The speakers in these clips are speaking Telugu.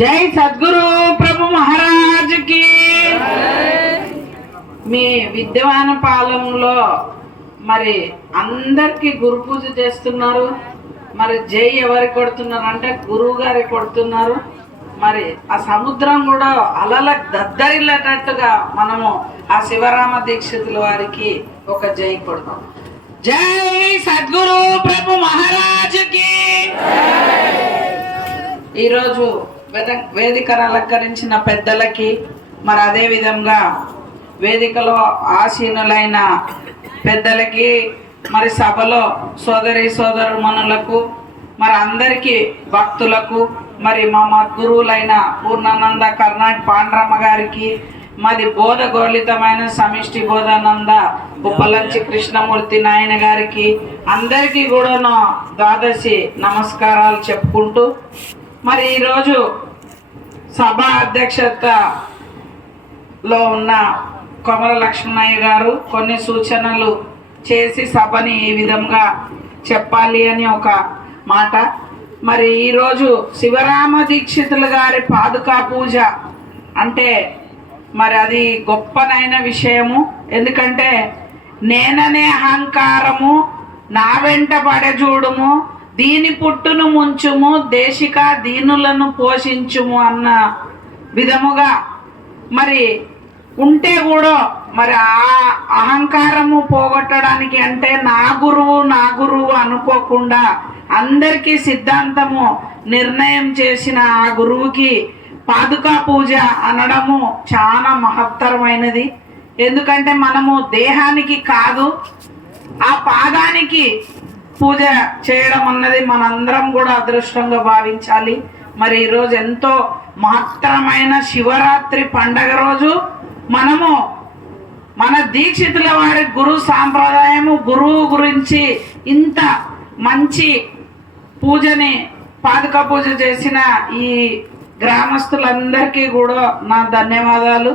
జై సద్గురు ప్రభు మహారాజ్ కి. మీ విద్యమాన పాలనలో మరి అందరికి గురు పూజ చేస్తున్నారు. మరి జై ఎవరికి కొడుతున్నారు అంటే గురువు గారికి కొడుతున్నారు. మరి ఆ సముద్రం కూడా అలలకు దద్దరిల్లేటట్టుగా మనము ఆ శివరామ దీక్షితుల వారికి ఒక జై కొడతాం. జై సద్గురు ప్రభు మహారాజుకి. ఈరోజు వేదికను అలంకరించిన పెద్దలకి, మరి అదే విధంగా వేదికలో ఆసీనులైన పెద్దలకి, మరి సభలో సోదరి సోదరుమణులకు, మరి అందరికీ భక్తులకు, మరి మా గురువులైన పూర్ణానంద కర్ణాటి పాండ్రమ్మ గారికి, మాది బోధ గోళితమైన సమిష్టి బోధానంద ఉప్పలంచి కృష్ణమూర్తి నాయన గారికి, అందరికీ కూడా నా ద్వాదశి నమస్కారాలు చెప్పుకుంటూ, మరి ఈరోజు సభ అధ్యక్షతలో ఉన్న కొమర లక్ష్మణయ్య గారు కొన్ని సూచనలు చేసి సభని ఈ విధంగా చెప్పాలి అని ఒక మాట. మరి ఈరోజు శివరామ దీక్షితులు గారి పాదుకా పూజ అంటే మరి అది గొప్పనైన విషయము. ఎందుకంటే నేననే అహంకారము నా వెంట పడజూడుము, దీని పుట్టును ముంచుము, దేశిక దీనులను పోషించుము అన్న విధముగా మరి ఉంటే కూడా మరి ఆ అహంకారము పోగొట్టడానికి అంటే నా గురువు అనుకోకుండా అందరికీ సిద్ధాంతము నిర్ణయం చేసిన ఆ గురువుకి పాదుకా పూజ అనడము చాలా మహత్తరమైనది. ఎందుకంటే మనము దేహానికి కాదు, ఆ పాదానికి పూజ చేయడం అన్నది మనందరం కూడా అదృష్టంగా భావించాలి. మరి ఈరోజు ఎంతో మహత్తరమైన శివరాత్రి పండగ రోజు మనము మన దీక్షితుల వారి గురు సాంప్రదాయము, గురువు గురించి ఇంత మంచి పూజని పాదుకా పూజ చేసిన ఈ గ్రామస్తులందరికీ కూడా నా ధన్యవాదాలు.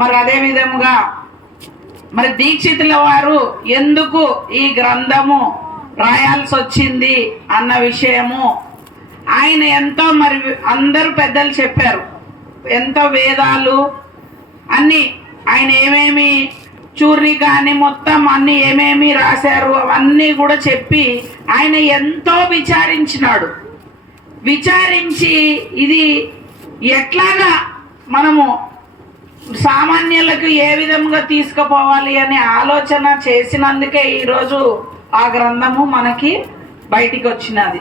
మరి అదే విధంగా మరి దీక్షితుల వారు ఎందుకు ఈ గ్రంథము రాయాల్సి వచ్చింది అన్న విషయము ఆయన ఎంతో మరి అందరూ పెద్దలు చెప్పారు. ఎంతో వేదాలు అన్నీ ఆయన ఏమేమి చూర్ణి కానీ మొత్తం అన్నీ ఏమేమి రాశారు అవన్నీ కూడా చెప్పి ఆయన ఎంతో విచారించినాడు. విచారించి ఇది ఎట్లాగా మనము సామాన్యులకు ఏ విధంగా తీసుకుపోవాలి అనే ఆలోచన చేసినందుకే ఈరోజు ఆ గ్రంథము మనకి బయటికి వచ్చినది.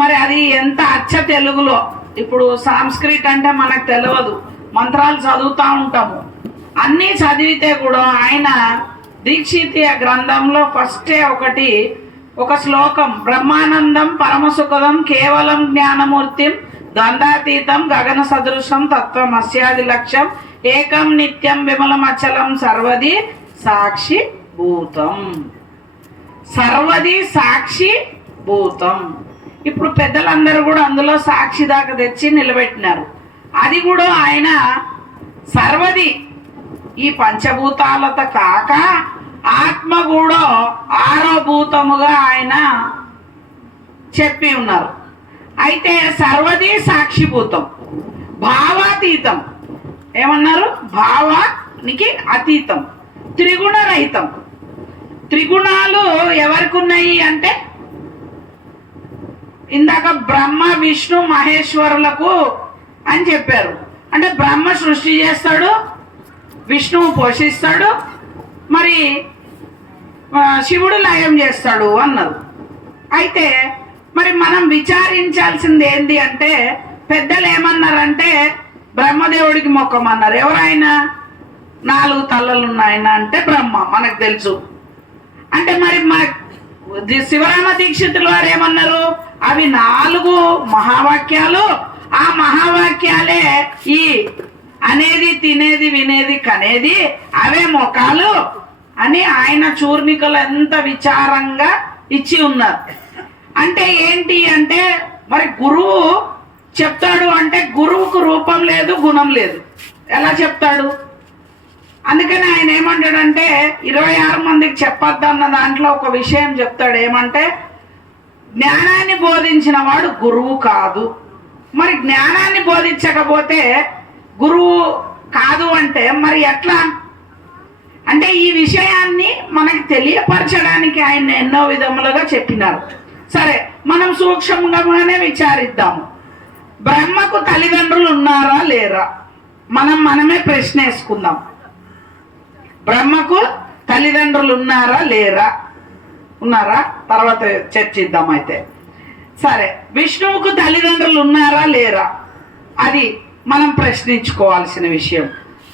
మరి అది ఎంత అచ్చ తెలుగులో, ఇప్పుడు సాంస్క్రిట్ అంటే మనకు తెలియదు, మంత్రాలు చదువుతూ ఉంటాము, అన్నీ చదివితే కూడా ఆయన దీక్షితీయ గ్రంథంలో ఫస్టే ఒక శ్లోకం, బ్రహ్మానందం పరమసుఖదం కేవలం జ్ఞానమూర్తిం ద్వందాతీతం గగన సదృశం తత్వం అస్యాది లక్ష్యం ఏకం నిత్యం విమలం అచలం సర్వది సాక్షి భూతం. సర్వది సాక్షి భూతం. ఇప్పుడు పెద్దలందరూ కూడా అందులో సాక్షి దాకా తెచ్చి నిలబెట్టినారు. అది కూడా ఆయన సర్వది ఈ పంచభూతాలతో కాక ఆత్మ కూడా ఆరో భూతముగా ఆయన చెప్పి ఉన్నారు. అయితే సర్వది సాక్షిభూతం, భావాతీతం. ఏమన్నారు? భావానికి అతీతం, త్రిగుణరహితం. త్రిగుణాలు ఎవరికి ఉన్నాయి అంటే ఇందాక బ్రహ్మ విష్ణు మహేశ్వరులకు అని చెప్పారు. అంటే బ్రహ్మ సృష్టి చేస్తాడు, విష్ణువు పోషిస్తాడు, మరి శివుడు లయం చేస్తాడు అన్నారు. అయితే మరి మనం విచారించాల్సింది ఏంటి అంటే పెద్దలు ఏమన్నారంటే బ్రహ్మదేవుడికి మొక్కమన్నారు. ఎవరైనా 4 తలలు ఉన్నాయన అంటే బ్రహ్మ మనకు తెలుసు. అంటే మరి మన శివరామ దీక్షితుల వారు ఏమన్నారు? అవి 4 మహావాక్యాలు, ఆ మహావాక్యాలే ఈ అనేది తినేది వినేది కనేది అవే మొఖాలు అని ఆయన చూర్ణికలు ఎంత విచారంగా ఇచ్చి ఉన్నారు. అంటే ఏంటి అంటే మరి గురువు చెప్తాడు అంటే గురువుకు రూపం లేదు, గుణం లేదు, ఎలా చెప్తాడు? అందుకని ఆయన ఏమంటాడంటే 26 మందికి చెప్పొద్దన్న దాంట్లో ఒక విషయం చెప్తాడు. ఏమంటే జ్ఞానాన్ని బోధించిన వాడు గురువు కాదు, మరి జ్ఞానాన్ని బోధించకపోతే గురువు కాదు అంటే మరి ఎట్లా? అంటే ఈ విషయాన్ని మనకి తెలియపరచడానికి ఆయన ఎన్నో విధములుగా చెప్పినారు. సరే, మనం సూక్ష్మంగానే విచారిద్దాము. బ్రహ్మకు తల్లిదండ్రులు ఉన్నారా లేరా? మనమే ప్రశ్న వేసుకుందాం. బ్రహ్మకు తల్లిదండ్రులు ఉన్నారా లేరా? ఉన్నారా? తర్వాత చర్చిద్దాం. అయితే సరే, విష్ణువుకు తల్లిదండ్రులు ఉన్నారా లేరా? అది మనం ప్రశ్నించుకోవాల్సిన విషయం.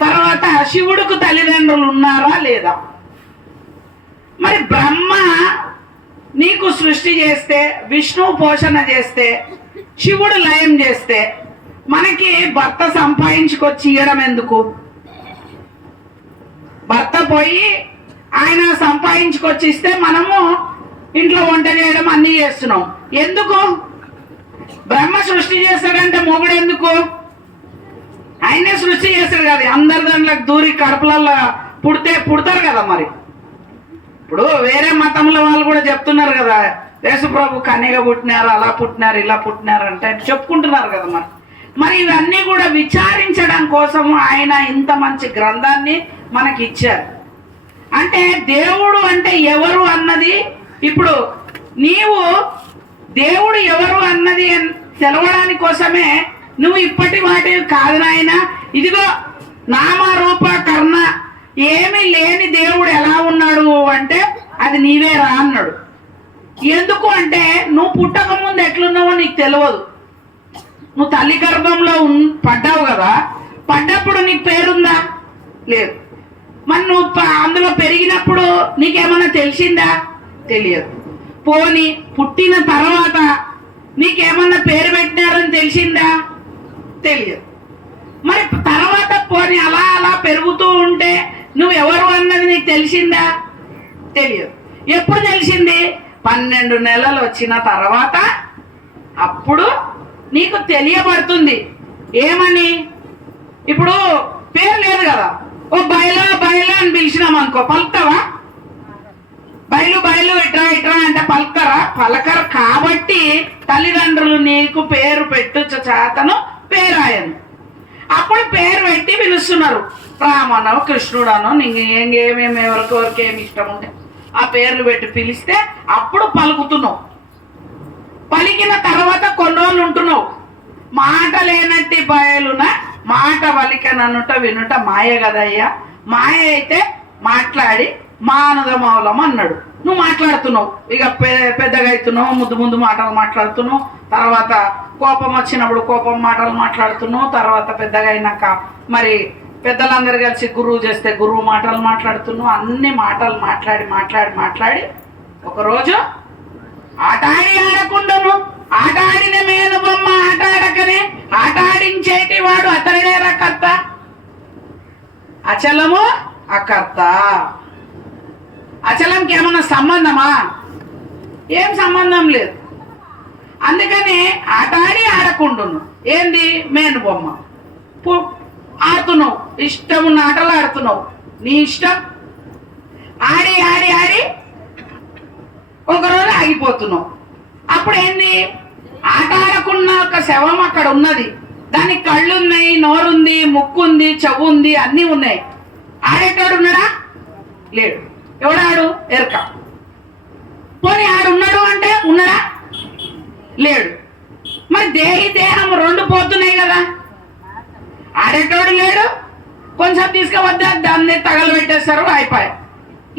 తర్వాత శివుడికి తల్లిదండ్రులు ఉన్నారా లేదా? మరి బ్రహ్మ నీకు సృష్టి చేస్తే, విష్ణువు పోషణ చేస్తే, శివుడు లయం చేస్తే మనకి భర్త సంపాదించుకొచ్చి ఇవ్వడం ఎందుకు? భర్త పోయి ఆయన సంపాదించుకొచ్చి ఇస్తే మనము ఇంట్లో వంట చేయడం అన్నీ చేస్తున్నాం. ఎందుకు? బ్రహ్మ సృష్టి చేస్తాడంటే మొగుడు ఎందుకు? ఆయనే సృష్టి చేస్తాడు కదా. అందరి దాంట్లోకి దూరి కడుపులలో పుడతారు కదా. మరి ఇప్పుడు వేరే మతంలో వాళ్ళు కూడా చెప్తున్నారు కదా, యేసుప్రభు కన్యగా పుట్టినారు, అలా పుట్టినారు, ఇలా పుట్టినారు అంటే చెప్పుకుంటున్నారు కదా. మరి ఇవన్నీ కూడా విచారించడం కోసం ఆయన ఇంత మంచి గ్రంథాన్ని మనకి ఇచ్చారు. అంటే దేవుడు అంటే ఎవరు అన్నది, ఇప్పుడు నీవు దేవుడు ఎవరు అన్నది తెలవడానికి కోసమే నువ్వు ఇప్పటి వాటి కాదు నాయన, ఇదిగో నామరూప కర్ణ ఏమీ లేని దేవుడు ఎలా ఉన్నాడు అంటే అది నీవే రా అన్నాడు. ఎందుకు అంటే నువ్వు పుట్టక ముందు ఎట్లున్నావో నీకు తెలియదు. నువ్వు తల్లి గర్భంలో పడ్డావు కదా, పడ్డప్పుడు నీకు పేరుందా? లేదు. మరి నువ్వు అందులో పెరిగినప్పుడు నీకేమన్నా తెలిసిందా? తెలియదు. పోనీ పుట్టిన తర్వాత నీకేమన్నా పేరు పెట్టినారని తెలిసిందా? తెలియదు. మరి తర్వాత పోనీ అలా అలా పెరుగుతూ ఉంటే నువ్వు ఎవరు అన్నది నీకు తెలిసిందా? తెలియదు. ఎప్పుడు తెలిసింది? 12 నెలలు వచ్చిన తర్వాత అప్పుడు నీకు తెలియబడుతుంది. ఏమని? ఇప్పుడు పేరు లేదు కదా, ఓ బయలు బయలు అని పిలిచినాం అనుకో, పలుకుతావా? బయలు బయలు ఇట్రా ఇట్రా అంటే పలుకరా? పలకరు. కాబట్టి తల్లిదండ్రులు నీకు పేరు పెట్టు చేతను పేరాయను. అప్పుడు పేరు పెట్టి పిలుస్తున్నారు. రామనో కృష్ణుడనో నీకు ఏమేమి ఎవరికి ఏమి ఇష్టం ఉంటే ఆ పేర్లు పెట్టి పిలిస్తే అప్పుడు పలుకుతున్నావు. పలికిన తర్వాత కొన్ని రోజులు ఉంటున్నావు. మాట లేనట్టి బయలున మాట వలికననుట వినుట మాయ కదయ్యా. మాయ అయితే మాట్లాడి మానదమౌలం అన్నాడు. నువ్వు మాట్లాడుతున్నావు, ఇక పెద్దగా అవుతున్నావు, ముందు మాటలు మాట్లాడుతున్నావు. తర్వాత కోపం వచ్చినప్పుడు కోపం మాటలు మాట్లాడుతున్నావు. తర్వాత పెద్దగా అయినాక మరి పెద్దలందరూ కలిసి గురువు చేస్తే గురువు మాటలు మాట్లాడుతున్నావు. అన్ని మాటలు మాట్లాడి మాట్లాడి మాట్లాడి ఒకరోజు ఆడకుండాను ఆట ఆడిన మేలు బొమ్మ ఆట ఆడకనే ఆట ఆడించేటి వాడు అతడే కర్త, అచలము అకర్త. అచలంకి ఏమన్నా సంబంధమా? ఏం సంబంధం లేదు. అందుకని ఆట ఆడి ఆడకుండును. ఏంది? మేను బొమ్మ ఆడుతున్నావు, ఇష్టం ఉన్న ఆటలు ఆడుతున్నావు, నీ ఇష్టం. ఆడి ఆడి ఆడి ఒకరోజు ఆగిపోతున్నావు. అప్పుడు ఏంది? ఆట ఆడకున్న ఒక శవం అక్కడ ఉన్నది. దానికి కళ్ళు ఉన్నాయి, నోరుంది, ముక్కు ఉంది, చెవు ఉంది, అన్నీ ఉన్నాయి. ఆడేటోడు ఉన్నాడా? లేడు. ఎవడాడు? ఎరక. పోనీ ఆడున్నాడు అంటే ఉన్నాడా? లేడు. మరి దేహం రెండు పోతున్నాయి కదా. ఆడేటోడు లేడు, కొంచెం తీసుకువద్దా దాన్ని తగలబెట్టేస్తారు, అయిపోయాయి.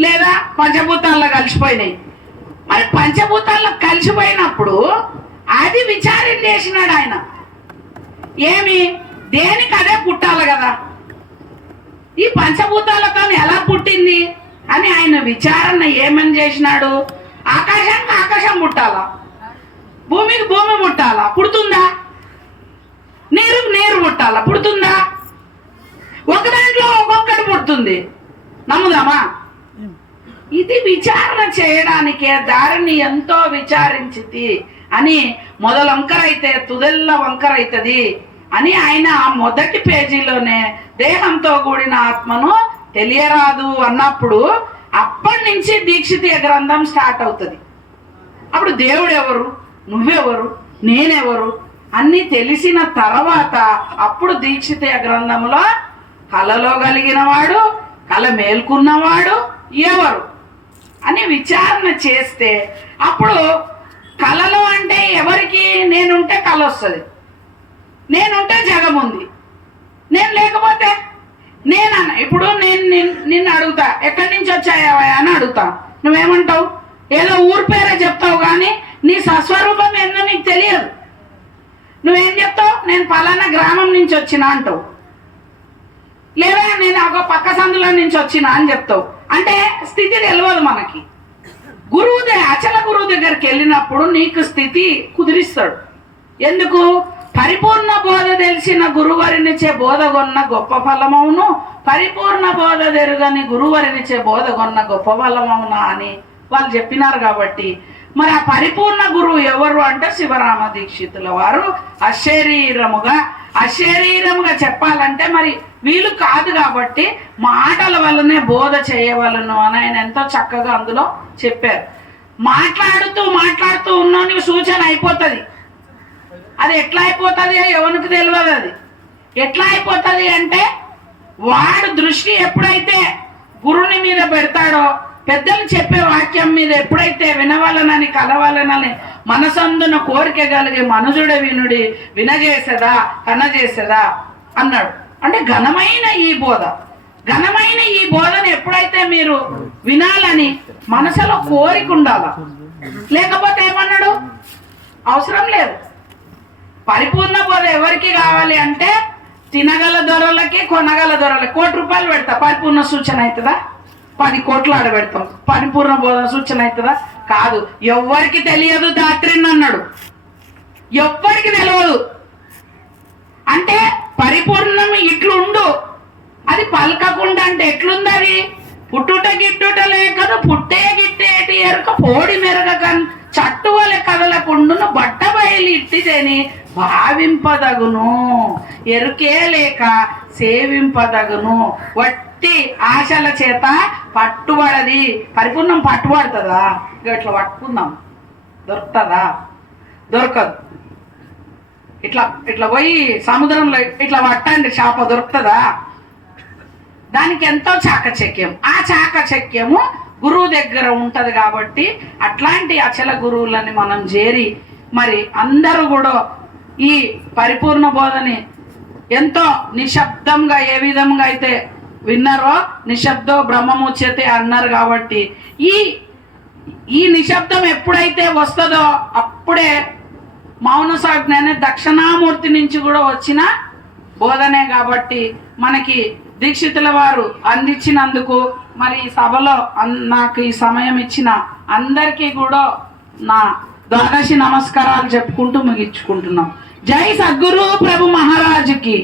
లేదా పంచభూతాల్లో కలిసిపోయినాయి. మరి పంచభూతాల్లో కలిసిపోయినప్పుడు అది విచారణ చేసినాడు ఆయన. ఏమి? దేనికి అదే పుట్టాలి కదా. ఈ పంచభూతాలతో ఎలా పుట్టింది అని ఆయన విచారణ ఏమని చేసినాడు? ఆకాశానికి ఆకాశం పుట్టాలా, భూమికి భూమి పుట్టాలా, పుడుతుందా? నీరుకు నీరు పుట్టాలా, పుడుతుందా? ఒక దాంట్లో ఒక్కొక్కటి పుడుతుంది, నమ్ముదామా? ఇది విచారణ చేయడానికే దారిని ఎంతో విచారించింది అని మొదలు వంకరైతే తుదెల్ల వంకరైతుంది అని ఆయన మొదటి పేజీలోనే దేహంతో కూడిన ఆత్మను తెలియరాదు అన్నప్పుడు అప్పటి నుంచి దీక్షితీయ గ్రంథం స్టార్ట్ అవుతుంది. అప్పుడు దేవుడు ఎవరు, నువ్వెవరు, నేనెవరు అన్ని తెలిసిన తర్వాత అప్పుడు దీక్షిత గ్రంథంలో కలలో కలిగిన వాడు, కల మేల్కున్నవాడు ఎవరు అని విచారణ చేస్తే అప్పుడు కలలో అంటే ఎవరికి నేనుంటే కల వస్తుంది, నేనుంటే జగం ఉంది, నేను లేకపోతే నేనన్న. ఇప్పుడు నేను నిన్ను అడుగుతా, ఎక్కడి నుంచి వచ్చాయావా అని అడుగుతా, నువ్వేమంటావు? ఏదో ఊరి పేరే చెప్తావు, కానీ నీ సస్వరూపం ఏందో నీకు తెలియదు. నువ్వేం చెప్తావు? నేను పలానా గ్రామం నుంచి వచ్చినా అంటావు, లేదా నేను ఒక పక్క సందులో నుంచి వచ్చినా అని చెప్తావు. అంటే స్థితి తెలియదు మనకి. అచల గురువు దగ్గరికి వెళ్ళినప్పుడు నీకు స్థితి కుదిరిస్తాడు. ఎందుకు? పరిపూర్ణ బోధ తెలిసిన గురువరినిచే బోధగొన్న గొప్ప ఫలమవును, పరిపూర్ణ బోధ తెరుగని గురువరినిచే బోధగొన్న గొప్ప ఫలమవునా అని వాళ్ళు చెప్పినారు. కాబట్టి మరి ఆ పరిపూర్ణ గురువు ఎవరు అంటే శివరామ దీక్షితుల వారు అశరీరముగా చెప్పాలంటే మరి వీలు కాదు. కాబట్టి మాటల వల్లనే బోధ చేయవలను అని ఆయన ఎంతో చక్కగా అందులో చెప్పారు. మాట్లాడుతూ ఉన్నోనికి సూచన అయిపోతుంది. అది ఎట్లా అయిపోతుంది ఎవరికి తెలియదు. అది ఎట్లా అయిపోతుంది అంటే వాడు దృష్టి ఎప్పుడైతే గురుని మీద పెడతాడో, పెద్దలు చెప్పే వాక్యం మీద ఎప్పుడైతే వినవలనని కలవాలనని మనసందున కోరిక కలిగి మనుజుడ వినుడి వినజేసదా కనజేసదా అన్నాడు. అంటే ఘనమైన ఈ బోధను ఎప్పుడైతే మీరు వినాలని మనసులో కోరిక ఉండాలా, లేకపోతే ఏమన్నాడు? అవసరం లేదు. పరిపూర్ణ బోధ ఎవరికి కావాలి అంటే తినగల దొరలకి కొనగల దొరలకి. ₹1 పెడతా పరిపూర్ణ సూచన అవుతుందా? 10 కోట్లు ఆడబెడతాం, పరిపూర్ణ బోధన సూచన అవుతుందా? కాదు. ఎవ్వరికి తెలియదు దాత్రిన్ అన్నాడు, ఎవ్వరికి తెలియదు. అంటే పరిపూర్ణం ఇట్లుండు, అది పలకకుండా అంటే ఎట్లుంది? అది పుట్టుట గిట్టుట లేకను పుట్టే గిట్టేటి ఎరుక పోడి మెరగ చట్టువల కదలకుండును బట్ట బయలు ఇట్టిదేని భావింపదగును, ఎరుకే లేక సేవింపదగును, వట్టి ఆశల చేత పట్టుబడది. పరిపూర్ణం పట్టుబడుతుందా? ఇట్లా పట్టుకుందాం, దొరుకుతుందా? దొరకదు. ఇట్లా పోయి సముద్రంలో ఇట్లా పట్టండి, చేప దొరుకుతుందా? దానికి ఎంతో చాకచక్యం. ఆ చాకచక్యము గురువు దగ్గర ఉంటది. కాబట్టి అట్లాంటి అచల గురువులని మనం చేరి మరి అందరూ కూడా ఈ పరిపూర్ణ బోధని ఎంతో నిశ్శబ్దంగా ఏ విధంగా అయితే విన్నారో, నిశ్శబ్దో బ్రహ్మముచ్యతే అన్నారు. కాబట్టి ఈ నిశ్శబ్దం ఎప్పుడైతే వస్తుందో అప్పుడే మౌన సాజ్ఞ అనే దక్షిణామూర్తి నుంచి కూడా వచ్చిన బోధనే. కాబట్టి మనకి దీక్షితుల వారు అందించినందుకు మరి ఈ సభలో నాకు ఈ సమయం ఇచ్చిన అందరికీ కూడా నా ద్వాదశి నమస్కారాలు చెప్పుకుంటూ ముగించుకుంటున్నాం. జై సద్గురు ప్రభు మహారాజుకి.